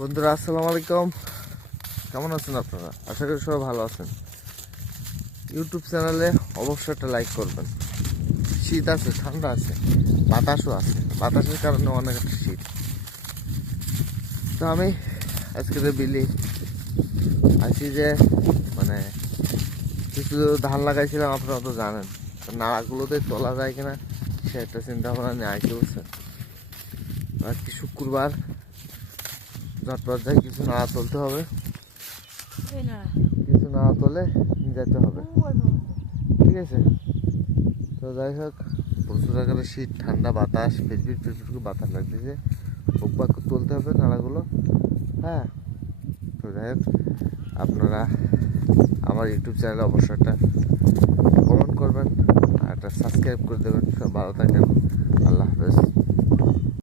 বন্ধুরা, আসসালামু আলাইকুম। কেমন আছেন আপনারা? আশা করি সবাই ভালো আছেন। ইউটিউব চ্যানেলে অবশ্যই একটা লাইক করবেন। শীত আছে, ঠান্ডা আছে, বাতাসও আছে। বাতাসের কারণে অনেক একটা শীত। তো আমি আজকে যে বিলি আছি যে মানে কিছু ধান লাগাইছিলাম, আপনারা তো জানেন। তো নাড়াগুলোতে তোলা যায় কিনা, সে একটা চিন্তা ভাবনা নিয়ে আসি বুঝছেন? আজকে শুক্রবার ঝটপট যাই কিছু নাড়া তুলতে হবে। না। কিছু নাড়া তোলে যেতে হবে। ঠিক আছে? তো যাই হোক প্রচুর আকারে শীত ঠান্ডা বাতাস ফিরফির ফিরফির বাতাস লাগতেছে। বুক বাক করে তুলতে হবে নাড়াগুলো হ্যাঁ? তো যাই হোক আপনারা আমার ইউটিউব চ্যানেলে অবশ্যই একটা কমেন্ট করবেন আর একটা সাবস্ক্রাইব করে দেবেন। ভালো থাকেন। আল্লাহ হাফেজ।